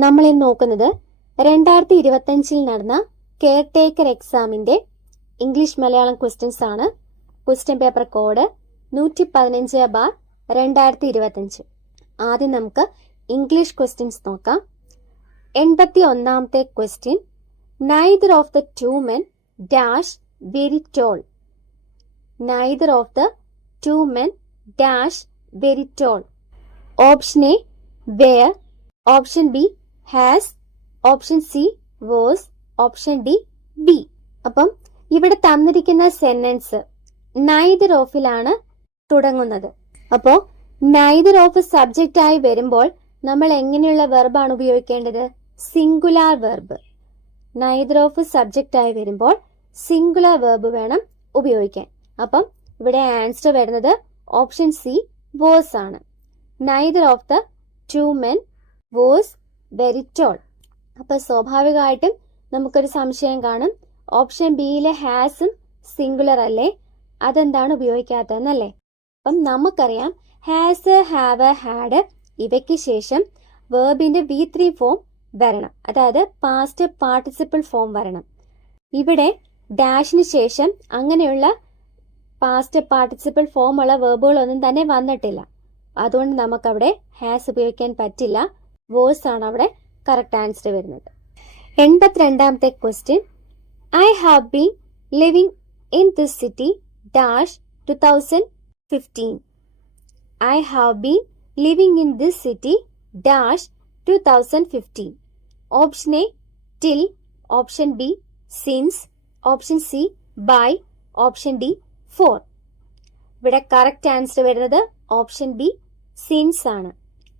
നമ്മൾ ഇന്ന് നോക്കുന്നത് 2025 നടന്ന കെയർ ടേക്കർ എക്സാമിന്റെ ഇംഗ്ലീഷ് മലയാളം ക്വസ്റ്റ്യൻസ് ആണ്. Question paper code 115/2025. ആദ്യം നമുക്ക് ഇംഗ്ലീഷ് ക്വസ്റ്റ്യൻസ് നോക്കാം. 81ാമത്തെ question, neither of the two men dash very tall. Neither of the two men dash very tall. Option A were, option B has, option C was, option D be. അപ്പം ഇവിടെ തന്നിരിക്കുന്ന sentence neither ഓഫിലാണ് തുടങ്ങുന്നത്. അപ്പോ neither of subject ആയി വരുമ്പോൾ നമ്മൾ എങ്ങനെയുള്ള വെർബാണ് ഉപയോഗിക്കേണ്ടത്? Singular verb. Neither of subject ആയി വരുമ്പോൾ സിംഗുലാർ വെർബ് വേണം ഉപയോഗിക്കാൻ. അപ്പം ഇവിടെ ആൻസർ വരുന്നത് ഓപ്ഷൻ സി വാസ് ആണ്. Neither of the two men was very tall. അപ്പൊ സ്വാഭാവികമായിട്ടും നമുക്കൊരു സംശയം കാണും, ഓപ്ഷൻ ബിയിലെ ഹാസും സിംഗുലർ അല്ലേ, അതെന്താണ് ഉപയോഗിക്കാത്തതെന്നല്ലേ? അപ്പം നമുക്കറിയാം ഹാസ്, ഹാവ്, ഹാഡ് ഇവയ്ക്ക് ശേഷം വേർബിന്റെ V3 ഫോം വരണം, അതായത് പാസ്റ്റ് പാർട്ടിസിപ്പിൾ ഫോം വരണം. ഇവിടെ ഡാഷിന് ശേഷം അങ്ങനെയുള്ള പാസ്റ്റ് പാർട്ടിസിപ്പിൾ ഫോം ഉള്ള വേർബുകളൊന്നും തന്നെ വന്നിട്ടില്ല. അതുകൊണ്ട് നമുക്കവിടെ ഹാസ് ഉപയോഗിക്കാൻ പറ്റില്ല. വേഴ്സ് ആണ് അവിടെ കറക്റ്റ് ആൻസർ വരുന്നത്. 82ാമത്തെ question, I have been living in this city dash 2015. I have been living in this city dash 2015. Option A till, option B since, option C by, option D for. ഇവിടെ correct answer വരുന്നത് option B since ആണ്.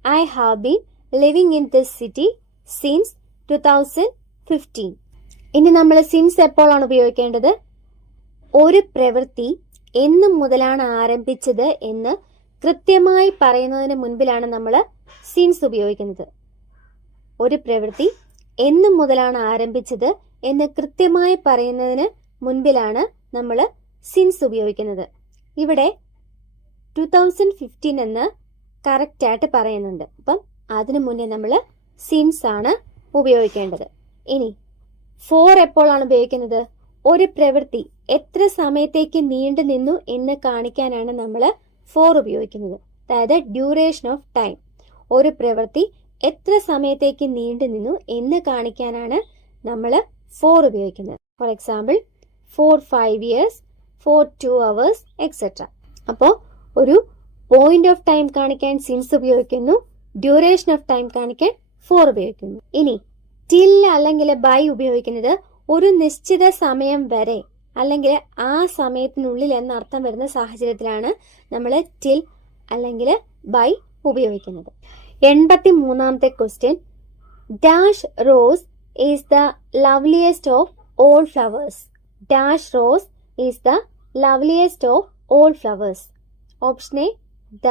I have been living in this city since 2015. ഇനി നമ്മൾ since എപ്പോഴാണ് ഉപയോഗിക്കേണ്ടത്? ഒരു പ്രവൃത്തി എന്നു മുതലാണ് ആരംഭിച്ചത് എന്ന് കൃത്യമായി പറയുന്നതിന് മുൻപിലാണ് നമ്മൾ സിൻസ് ഉപയോഗിക്കുന്നത്. ഒരു പ്രവൃത്തി എന്നു മുതലാണ് ആരംഭിച്ചത് എന്ന് കൃത്യമായി പറയുന്നതിന് മുൻപിലാണ് നമ്മൾ സിൻസ് ഉപയോഗിക്കുന്നത്. ഇവിടെ 2015 എന്ന് കറക്റ്റ് ആയിട്ട് പറയുന്നുണ്ട്. അപ്പം അതിനു മുന്നേ നമ്മൾ സിൻസ് ആണ് ഉപയോഗിക്കേണ്ടത്. ഇനി ഫോർ എപ്പോഴാണ് ഉപയോഗിക്കുന്നത്? ഒരു പ്രവൃത്തി എത്ര സമയത്തേക്ക് നീണ്ടു നിന്നു എന്ന് കാണിക്കാനാണ് നമ്മൾ ഫോർ ഉപയോഗിക്കുന്നത്. അതായത് ഡ്യൂറേഷൻ ഓഫ് ടൈം. ഒരു പ്രവൃത്തി എത്ര സമയത്തേക്ക് നീണ്ടു നിന്നു എന്ന് കാണിക്കാനാണ് നമ്മൾ ഫോർ ഉപയോഗിക്കുന്നത്. For example, for 5 years, for 2 hours, et cetera. അപ്പോൾ ഒരു പോയിന്റ് ഓഫ് ടൈം കാണിക്കാൻ സിൻസ് ഉപയോഗിക്കുന്നു, ഡ്യൂറേഷൻ ഓഫ് ടൈം കാണിക്കാൻ ഫോർ ഉപയോഗിക്കുന്നു. ഇനി ടിൽ അല്ലെങ്കിൽ ബൈ ഉപയോഗിക്കുന്നത് ഒരു നിശ്ചിത സമയം വരെ അല്ലെങ്കിൽ ആ സമയത്തിനുള്ളിൽ എന്നർത്ഥം വരുന്ന സാഹചര്യത്തിലാണ് നമ്മൾ ടിൽ അല്ലെങ്കിൽ ബൈ ഉപയോഗിക്കുന്നത്. 83ാമത്തെ question, dash rose is the loveliest of all flowers. Dash rose is the loveliest of all flowers. Option A the,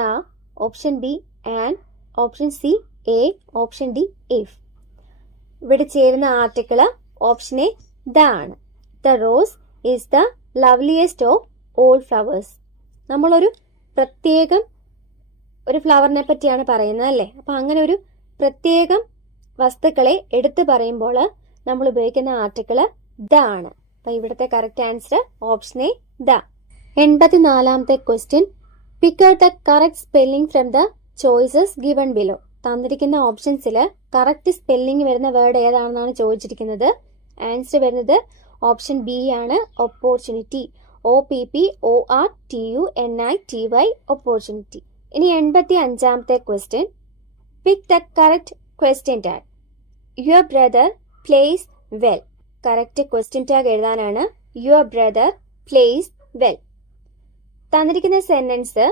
option B and, option C a, option D if. ഇവിടെ ചേരുന്ന article option A the ആണ്. The rose is the loveliest of all flowers. നമ്മളൊരു പ്രത്യേകം ഒരു ഫ്ലവറിനെ പറ്റിയാണ് പറയുന്നത് അല്ലേ? അപ്പൊ അങ്ങനെ ഒരു പ്രത്യേകം വസ്തുക്കളെ എടുത്തു പറയുമ്പോൾ നമ്മൾ ഉപയോഗിക്കുന്ന ആർട്ടിക്കിള് ദ ആണ്. അപ്പൊ ഇവിടുത്തെ correct answer option A the. 84ാമത്തെ question, pick out the correct spelling from the choices given below. തന്നിരിക്കുന്ന ഓപ്ഷൻസിൽ കറക്റ്റ് സ്പെല്ലിംഗ് വരുന്ന വേർഡ് ഏതാണെന്നാണ് ചോദിച്ചിരിക്കുന്നത്. ആൻസർ വരുന്നത് ഓപ്ഷൻ ബി ആണ്, ഓപ്പർച്യൂണിറ്റി. OPPORTUNITY, opportunity. ഇനി 85ാമത്തെ question, pick the correct question tag. Your brother plays well. Correct question tag എഴുതാനാണ് your brother plays well. തന്നിരിക്കുന്ന sentence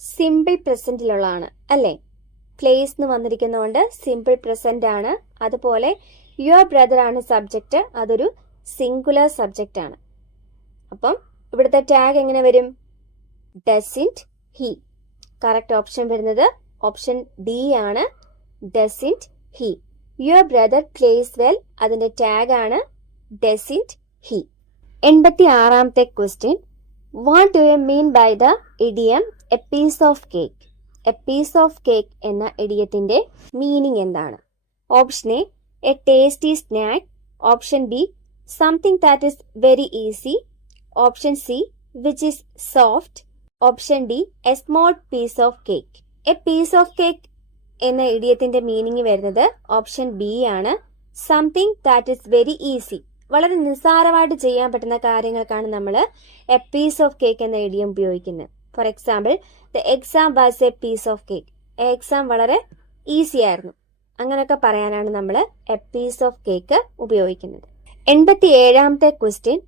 simple പ്രസന്റിലുള്ളതാണ് അല്ലേ? Place എന്ന് വന്നിരിക്കുന്നതുകൊണ്ട് സിമ്പിൾ പ്രസന്റ് ആണ്. അതുപോലെ യുവർ ബ്രദർ ആണ് സബ്ജക്റ്റ്, അതൊരു സിംഗുലർ സബ്ജക്റ്റ് ആണ്. അപ്പം ഇവിടുത്തെ ടാഗ് എങ്ങനെ വരും? Doesn't he. കറക്റ്റ് ഓപ്ഷൻ വരുന്നത് ഓപ്ഷൻ ഡി ആണ്, doesn't he. Your brother plays well, അതിന്റെ ടാഗ് ആണ് ഡസിന്റ് ഹി. 86ാമത്തെ question, what do you mean by the idiom a piece of cake. A piece of cake എന്ന ഇഡിയത്തിന്റെ meaning എന്താണ്? Option A tasty snack. Option B something that is very easy. Option C which is soft. Option D A small piece of cake. A piece of cake എന്ന ഇഡിയത്തിന്റെ meaning വരുന്നത് option B ആണ്. Something that is very easy. വളരെ നിസ്സാരമായിട്ട് ചെയ്യാൻ പറ്റുന്ന കാര്യങ്ങൾക്കാണ് നമ്മൾ എ പീസ് ഓഫ് കേക്ക് എന്ന ഇഡിയം ഉപയോഗിക്കുന്നത്. For example, the exam was a piece of cake. Exam വളരെ ഈസി ആയിരുന്നു. അങ്ങനെയൊക്കെ പറയാനാണ് നമ്മൾ എ പീസ് ഓഫ് കേക്ക് ഉപയോഗിക്കുന്നത്. 87ാമത്തെ question,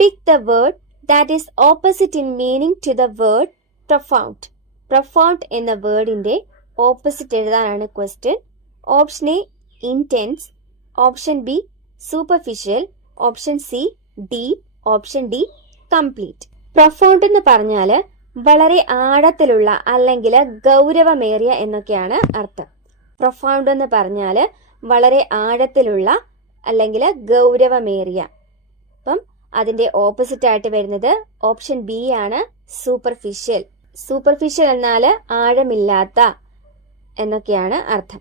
pick the word that is opposite in meaning to the word profound. Profound എന്ന വേർഡിന്റെ ഓപ്പോസിറ്റ് എഴുതാനാണ് question. Option A intense. Option B superficial. Option C deep. Option D complete. Profound എന്ന് പറഞ്ഞാൽ വളരെ ആഴത്തിലുള്ള അല്ലെങ്കിൽ ഗൗരവമേറിയ എന്നൊക്കെയാണ് അർത്ഥം. പ്രൊഫൗണ്ട് എന്ന് പറഞ്ഞാൽ വളരെ ആഴത്തിലുള്ള അല്ലെങ്കിൽ ഗൗരവമേറിയ. അപ്പം അതിന്റെ ഓപ്പോസിറ്റ് ആയിട്ട് വരുന്നത് ഓപ്ഷൻ ബി ആണ്, സൂപ്പർഫിഷ്യൽ. സൂപ്പർഫിഷ്യൽ എന്നാൽ ആഴമില്ലാത്ത എന്നൊക്കെയാണ് അർത്ഥം.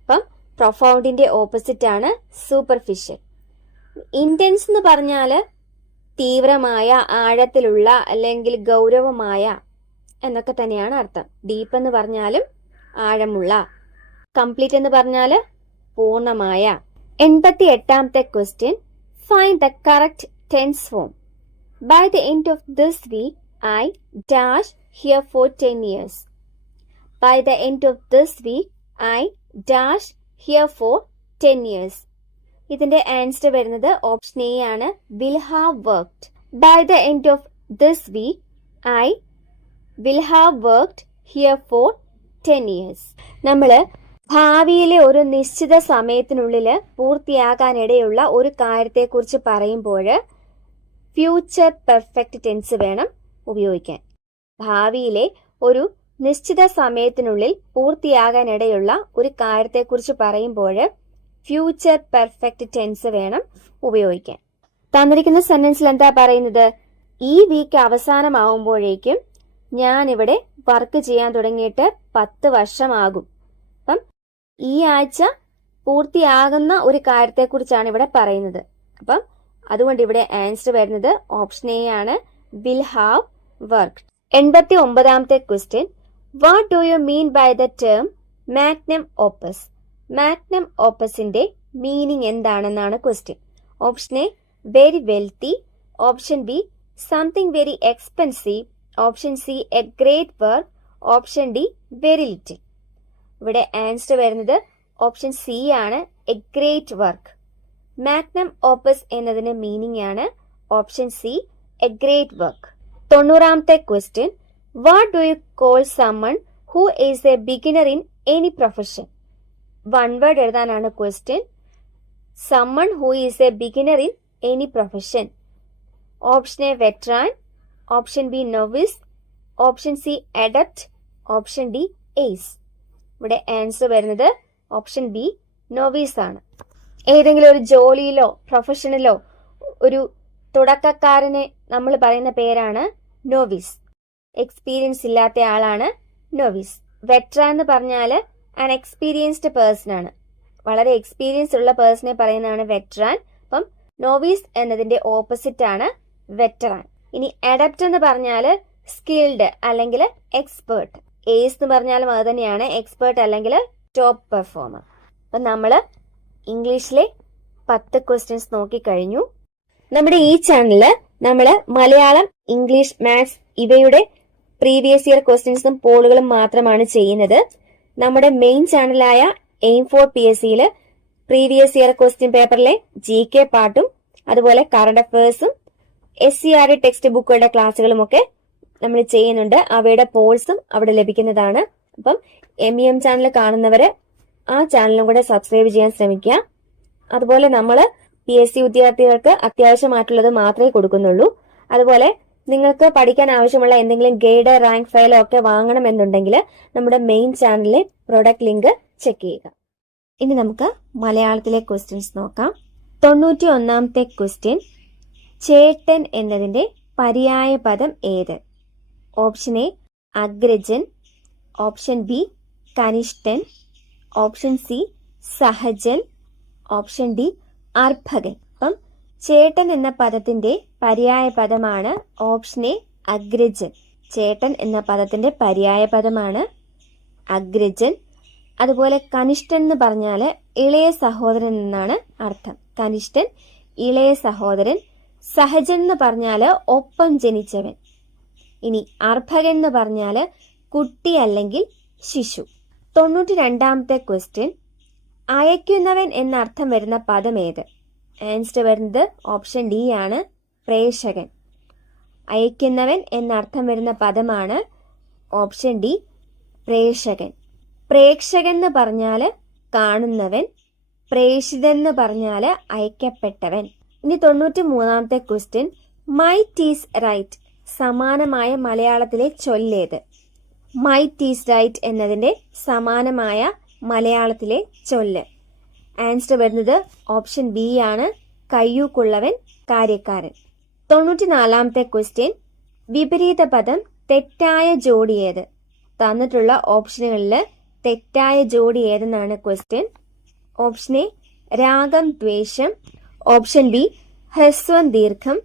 അപ്പം പ്രൊഫൗണ്ടിന്റെ ഓപ്പോസിറ്റ് ആണ് സൂപ്പർഫിഷ്യൽ. ഇന്റൻസ് എന്ന് പറഞ്ഞാൽ തീവ്രമായ, ആഴത്തിലുള്ള അല്ലെങ്കിൽ ഗൗരവമായ എന്നൊക്കെ തന്നെയാണ് അർത്ഥം. ഡീപ്പ് എന്ന് പറഞ്ഞാലും ആഴമുള്ള. കംപ്ലീറ്റ് എന്ന് പറഞ്ഞാൽ പൂർണ്ണമായ. 88ാമത്തെ question, find the correct tense form. By the end of this week I dash here for 10 years. By the end of this week I dash here for 10 years. ഇതിന്റെ ആൻസർ വരുന്നത് option A ആണ്, will have worked. By the end of this week I will have worked here for 10 years. നമ്മൾ ഭാവിയിലെ ഒരു നിശ്ചിത സമയത്തിനുള്ളിൽ പൂർത്തിയാകാനിടയുള്ള ഒരു കാര്യത്തെക്കുറിച്ച് പറയുമ്പോൾ ഫ്യൂച്ചർ പെർഫെക്റ്റ് ടെൻസ് വേണം ഉപയോഗിക്കാൻ. ഭാവിയിലെ ഒരു നിശ്ചിത സമയത്തിനുള്ളിൽ പൂർത്തിയാകാനിടയുള്ള ഒരു കാര്യത്തെക്കുറിച്ച് പറയുമ്പോൾ ഫ്യൂച്ചർ പെർഫെക്റ്റ് ടെൻസ് വേണം ഉപയോഗിക്കാൻ. തന്നിരിക്കുന്ന സെന്റൻസിൽ എന്താ പറയുന്നത്? ഈ വീക്ക് അവസാനമാവുമ്പോഴേക്കും ഞാൻ ഇവിടെ വർക്ക് ചെയ്യാൻ തുടങ്ങിയിട്ട് 10 വർഷമാകും. അപ്പം ഈ ആഴ്ച പൂർത്തിയാകുന്ന ഒരു കാര്യത്തെക്കുറിച്ചാണ് ഇവിടെ പറയുന്നത്. അപ്പം അതുകൊണ്ട് ഇവിടെ ആൻസർ വരുന്നത് ഓപ്ഷൻ എ ആണ്, വിൽ ഹാവ് വർക്ക്ഡ്. 89ാമത്തെ question, what do you mean by the term magnum opus? Magnum ഓപ്പസിന്റെ മീനിങ് എന്താണെന്നാണ് question. Option A very wealthy. Option B something very expensive. Option C a great work. Option D very little. ഇവിടെ answer വരുന്നത് option C ആണ്, a great work. Magnum opus എന്നതിന് meaning ആണ് option C, a great work. 90ാമത്തെ question, what do you call someone who is a beginner in any profession? One word എഴുതാനാണ് question. Someone who is a beginner in any profession. Option A veteran. Option B novice. Option C adept. Option D ace. ഇവിടെ answer വരുന്നത് option B, novice ആണ്. ഏതെങ്കിലും ഒരു ജോലിയിലോ പ്രൊഫഷനിലോ ഒരു തുടക്കക്കാരനെ നമ്മൾ പറയുന്ന പേരാണ് നോവിസ്. എക്സ്പീരിയൻസ് ഇല്ലാത്ത ആളാണ് നോവിസ്. വെറ്ററാൻ എന്ന് പറഞ്ഞാൽ ആൻ എക്സ്പീരിയൻസ്ഡ് പേഴ്സൺ ആണ്. വളരെ എക്സ്പീരിയൻസ് ഉള്ള പേഴ്സണെ പറയുന്നതാണ് വെറ്ററാൻ. അപ്പം നോവീസ് എന്നതിന്റെ ഓപ്പോസിറ്റ് ആണ് വെറ്ററാൻ. ഇനി അഡപ്റ്റ് എന്ന് പറഞ്ഞാൽ സ്കിൽഡ് അല്ലെങ്കിൽ എക്സ്പേർട്ട്. ഏസ് എന്ന് പറഞ്ഞാലും അത് തന്നെയാണ്, എക്സ്പേർട്ട് അല്ലെങ്കിൽ ടോപ്പ് പെർഫോമർ. അപ്പം നമ്മൾ ഇംഗ്ലീഷിലെ 10 ക്വസ്റ്റ്യൻസ് നോക്കിക്കഴിഞ്ഞു. നമ്മുടെ ഈ ചാനലില് നമ്മൾ മലയാളം, ഇംഗ്ലീഷ്, മാത്സ് ഇവയുടെ പ്രീവിയസ് ഇയർ ക്വസ്റ്റ്യൻസും പോളുകളും മാത്രമാണ് ചെയ്യുന്നത്. നമ്മുടെ മെയിൻ ചാനലായ എയിം ഫോർ PSCയിൽ പ്രീവിയസ് ഇയർ ക്വസ്റ്റ്യൻ പേപ്പറിലെ GK പാർട്ടും അതുപോലെ കറണ്ട് അഫയേഴ്സും SCRT ടെക്സ്റ്റ് ബുക്കുകളുടെ ക്ലാസ്സുകളും ഒക്കെ നമ്മൾ ചെയ്യുന്നുണ്ട്. അവയുടെ പോൾസും അവിടെ ലഭിക്കുന്നതാണ്. അപ്പം MEM ചാനൽ കാണുന്നവര് ആ ചാനലും കൂടെ സബ്സ്ക്രൈബ് ചെയ്യാൻ ശ്രമിക്കുക. അതുപോലെ നമ്മൾ PSC ഉദ്യോഗാർത്ഥികൾക്ക് അത്യാവശ്യമായിട്ടുള്ളത് മാത്രമേ കൊടുക്കുന്നുള്ളൂ. അതുപോലെ നിങ്ങൾക്ക് പഠിക്കാൻ ആവശ്യമുള്ള എന്തെങ്കിലും ഗൈഡ്, റാങ്ക് ഫയലോ ഒക്കെ വാങ്ങണമെന്നുണ്ടെങ്കിൽ നമ്മുടെ മെയിൻ ചാനലിലെ പ്രൊഡക്റ്റ് ലിങ്ക് ചെക്ക് ചെയ്യുക. ഇനി നമുക്ക് മലയാളത്തിലെ ക്വസ്റ്റ്യൻസ് നോക്കാം. 91ാമത്തെ ക്വസ്റ്റ്യൻ, ചേട്ടൻ എന്നതിന്റെ പര്യായ പദം ഏത്? ഓപ്ഷൻ എ അഗ്രജൻ. ഓപ്ഷൻ ബി കനിഷ്ഠൻ. ഓപ്ഷൻ സി സഹജൻ. ഓപ്ഷൻ ഡി അർഭകൻ. അപ്പം ചേട്ടൻ എന്ന പദത്തിന്റെ പര്യായ പദമാണ് ഓപ്ഷൻ എ അഗ്രജൻ. ചേട്ടൻ എന്ന പദത്തിന്റെ പര്യായ പദമാണ് അഗ്രജൻ. അതുപോലെ കനിഷ്ഠൻ എന്ന് പറഞ്ഞാൽ ഇളയ സഹോദരൻ എന്നാണ് അർത്ഥം. കനിഷ്ഠൻ, ഇളയ സഹോദരൻ. സഹജൻ എന്ന് പറഞ്ഞാൽ ഒപ്പം ജനിച്ചവൻ. ഇനി അർഭകൻ എന്ന് പറഞ്ഞാൽ കുട്ടി അല്ലെങ്കിൽ ശിശു. 92ാമത്തെ ക്വസ്റ്റ്യൻ, അയക്കുന്നവൻ എന്നർത്ഥം വരുന്ന പദം ഏത്? ആൻസർ വരുന്നത് ഓപ്ഷൻ ഡി ആണ്, പ്രേഷകൻ. അയക്കുന്നവൻ എന്നർത്ഥം വരുന്ന പദമാണ് ഓപ്ഷൻ ഡി, പ്രേഷകൻ. പ്രേക്ഷകൻ എന്ന് പറഞ്ഞാൽ കാണുന്നവൻ. പ്രേഷിതൻ എന്ന് പറഞ്ഞാൽ അയക്കപ്പെട്ടവൻ. ഇനി 93ാമത്തെ ക്വസ്റ്റ്യൻ, മൈറ്റ് ഈസ് റൈറ്റ് സമാനമായ മലയാളത്തിലെ ചൊല്ലേത്? മൈറ്റ് ഈസ് റൈറ്റ് എന്നതിന്റെ സമാനമായ മലയാളത്തിലെ ചൊല്ല്. ആൻസർ വരുന്നത് ഓപ്ഷൻ ബി ആണ്, കയ്യൂക്കുള്ളവൻ കാര്യക്കാരൻ. 94ാമത്തെ ക്വസ്റ്റ്യൻ, വിപരീത പദം തെറ്റായ ജോഡി ഏത്? തന്നിട്ടുള്ള ഓപ്ഷനുകളിൽ തെറ്റായ ജോഡി ഏതെന്നാണ് ക്വസ്റ്റ്യൻ. ഓപ്ഷൻ എ രാഗം ദ്വേഷം. ഓപ്ഷൻ ബി ഹ്രസ്വം ദീർഘം.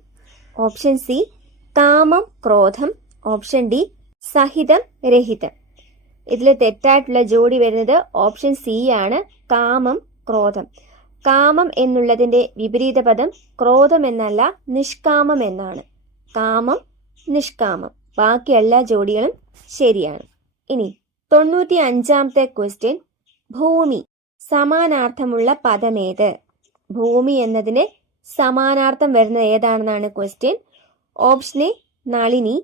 ഓപ്ഷൻ സി കാമം ക്രോധം. ഓപ്ഷൻ ഡി സഹിതം രഹിതം. ഇതിൽ തെറ്റായിട്ടുള്ള ജോഡി വരുന്നത് ഓപ്ഷൻ സി ആണ്, കാമം ക്രോധം. കാമം എന്നുള്ളതിന്റെ വിപരീത പദം ക്രോധം എന്നല്ല, നിഷ്കാമം എന്നാണ്. കാമം, നിഷ്കാമം. ബാക്കി എല്ലാ ജോഡികളും ശരിയാണ്. ഇനി 95ാമത്തെ ക്വസ്റ്റ്യൻ, ഭൂമി സമാനാർത്ഥമുള്ള പദമേത്? ഭൂമി എന്നതിന് സമാനാർത്ഥം വരുന്നത് ഏതാണെന്നാണ് ക്വസ്റ്റ്യൻ. ഓപ്ഷൻ എ നളിനി.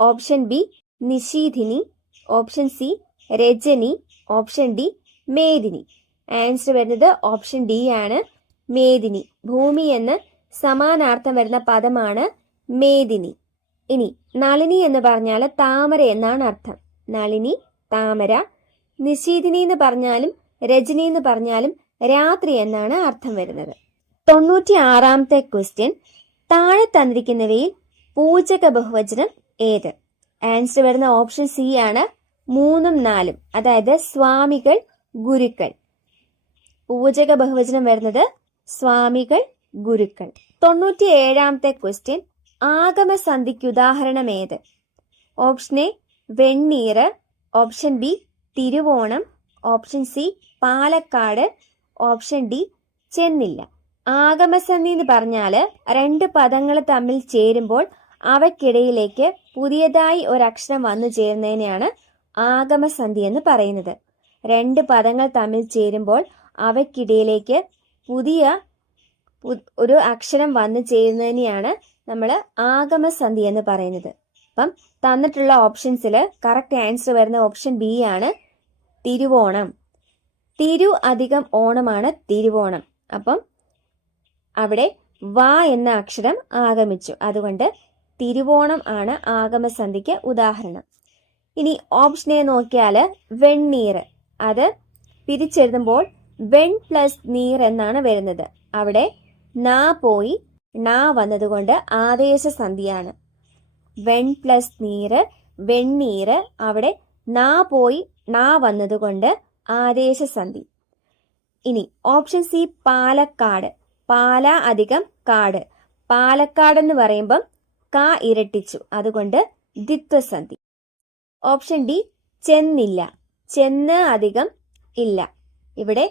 ഓപ്ഷൻ ബി നിശീധിനി. ഓപ്ഷൻ സി രജനി. ഓപ്ഷൻ ഡി മേദിനി. ആൻസർ വരുന്നത് ഓപ്ഷൻ ഡി ആണ്, മേദിനി. ഭൂമി എന്ന് സമാനാർത്ഥം വരുന്ന പദമാണ് മേദിനി. ഇനി നളിനി എന്ന് പറഞ്ഞാൽ താമര എന്നാണ് അർത്ഥം. നളിനി, താമര. നിശീദിനി എന്ന് പറഞ്ഞാലും രജനി എന്ന് പറഞ്ഞാലും രാത്രി എന്നാണ് അർത്ഥം വരുന്നത്. 96ാമത്തെ ക്വസ്റ്റ്യൻ, താഴെ തന്നിരിക്കുന്നവയിൽ പൂജക ബഹുവചനം ഏത്? ആൻസർ വരുന്ന ഓപ്ഷൻ സി ആണ്, 3ഉം 4ഉം. അതായത് സ്വാമികൾ, ഗുരുക്കൾ. പൂജക ബഹുവചനം വരുന്നത് സ്വാമികൾ, ഗുരുക്കൾ. 97ാമത്തെ ക്വസ്റ്റ്യൻ, ആഗമസന്ധിക്ക് ഉദാഹരണം ഏത്? ഓപ്ഷൻ എ വെണ്ണീറ്. Option B Thiruvonam. Option C Palakkad. Option D ചെന്നില്ല. ആഗമസന്ധി എന്ന് പറഞ്ഞാൽ രണ്ട് പദങ്ങൾ തമ്മിൽ ചേരുമ്പോൾ അവയ്ക്കിടയിലേക്ക് പുതിയതായി ഒരക്ഷരം വന്നു ചേരുന്നതിനെയാണ് ആഗമസന്ധി എന്ന് പറയുന്നത്. രണ്ട് പദങ്ങൾ തമ്മിൽ ചേരുമ്പോൾ അവയ്ക്കിടയിലേക്ക് പുതിയ ഒരു അക്ഷരം വന്നു ചേരുന്നതിനെയാണ് നമ്മൾ ആഗമസന്ധി എന്ന് പറയുന്നത്. അപ്പം തന്നിട്ടുള്ള ഓപ്ഷൻസിൽ കറക്റ്റ് ആൻസർ വരുന്ന ഓപ്ഷൻ ബി ആണ്, തിരുവോണം. തിരു അധികം ഓണമാണ് തിരുവോണം. അപ്പം അവിടെ വ എന്ന അക്ഷരം ആഗമിച്ചു. അതുകൊണ്ട് തിരുവോണം ആണ് ആഗമസന്ധിക്ക് ഉദാഹരണം. ഇനി ഓപ്ഷനെ നോക്കിയാൽ വെണ്ണീർ, അത് പിരിച്ചെഴുതുമ്പോൾ വെൺ പ്ലസ് നീർ എന്നാണ് വരുന്നത്. അവിടെ നാ പോയി നാ വന്നതുകൊണ്ട് ആദേശസന്ധിയാണ്. വെൺ പ്ലസ് നീര്, വെണ്ണീര്. അവിടെ നാ പോയി നാ വന്നതുകൊണ്ട് ആദേശസന്ധി. ഇനി ഓപ്ഷൻ സി പാലക്കാട്. പാല അധികം കാട്. പാലക്കാട് എന്ന് പറയുമ്പം കാ ഇരട്ടിച്ചു, അതുകൊണ്ട് ദ്വിത്വസന്ധി. Option D ചെന്നില്ല. ചെന്ന് അധികം ഇല്ല. ഇവിടെ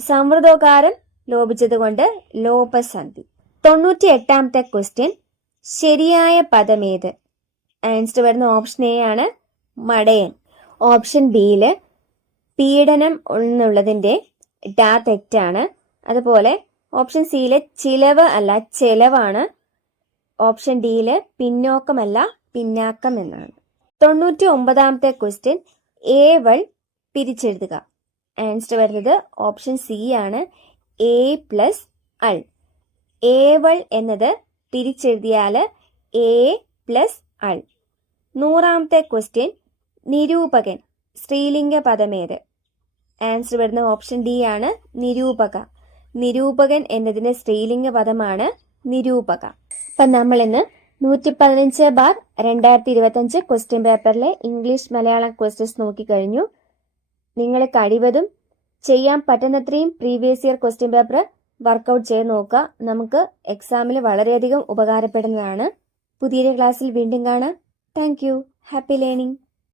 സമൃദ്ധോകാരം ലോപിച്ചതുകൊണ്ട് ലോപസന്ധി. 98ാമത്തെ ക്വസ്റ്റ്യൻ, ശരിയായ പദമേത്? ആൻസർ വരുന്ന ഓപ്ഷൻ എ ആണ്, മടയൻ. ഓപ്ഷൻ ബിയില് പീഡനം എന്നുള്ളതിന്റെ ഡാ തെറ്റാണ്. അതുപോലെ ഓപ്ഷൻ സിയിലെ ചിലവ് അല്ല ചെലവാണ്. ഓപ്ഷൻ ഡിയില് പിന്നോക്കമല്ല പിന്നാക്കം എന്നാണ്. 99ാമത്തെ ക്വസ്റ്റ്യൻ, ഏവൾ പിരിച്ചെഴുതുക. ആൻസർ വരുന്നത് ഓപ്ഷൻ സി ആണ്, എ പ്ലസ് അൾ. ഏവൾ എന്നത് പിരിച്ചെഴുതിയാൽ എ പ്ലസ് അൾ. 100ാമത്തെ ക്വസ്റ്റ്യൻ, നിരൂപകൻ സ്ത്രീലിംഗ പദമേത്? ആൻസർ വരുന്ന ഓപ്ഷൻ ഡി ആണ്, നിരൂപക. നിരൂപകൻ എന്നതിന്റെ സ്ത്രീലിംഗ പദമാണ് നിരൂപക. അപ്പം നമ്മൾ ഇന്ന് 115/2025 ക്വസ്റ്റ്യൻ പേപ്പറിലെ ഇംഗ്ലീഷ് മലയാളം ക്വസ്റ്റ്യൻസ് നോക്കിക്കഴിഞ്ഞു. നിങ്ങൾ കഴിവതും ചെയ്യാൻ പറ്റുന്നത്രയും previous year question paper work out ചെയ്ത് നോക്കുക. നമുക്ക് എക്സാമിൽ വളരെയധികം ഉപകാരപ്പെടുന്നതാണ്. പുതിയൊരു ക്ലാസ്സിൽ വീണ്ടും കാണാം. Thank you. Happy learning.